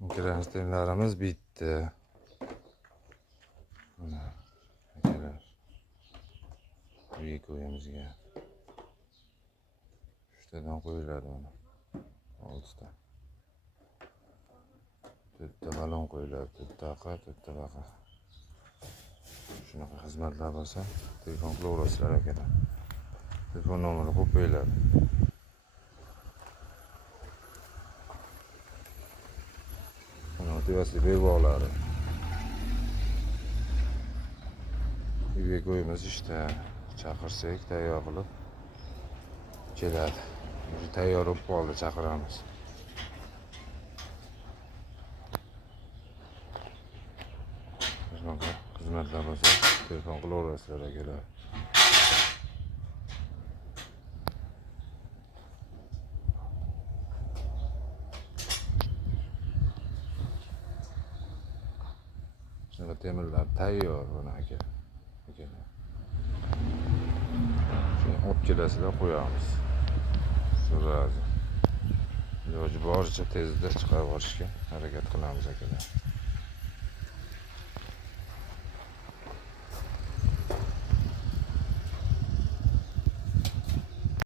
Mikrostenlarimiz bitti. Mana akalar. Uyga ko'yimizga. 3 tadan qo'yiladi mana. 6 ta. 4 ta balon qo'yiladi. 4 ta aqa, 4 ta baqa. Shunaqa xizmatlar bo'lsa, telefon qilaverasizlar akalar. Telefon nomeri qo'yib qo'yiladi. Mana motivatsiya bog'lari. Uyga qo'yimiz ishda chaqirsak tayyor qilib keladi. Tayyor bo'lib qoldi, chaqiramiz. Shunaqa xizmatlar bo'lsa, telefon qilaverasizlar akalar. Shunaqa temirlar tayyor buni aka. Shuni olib kelasizlar, qo'yamiz. Surazi. Iloji boricha tezda chiqarib olishga harakat qilamiz akalar.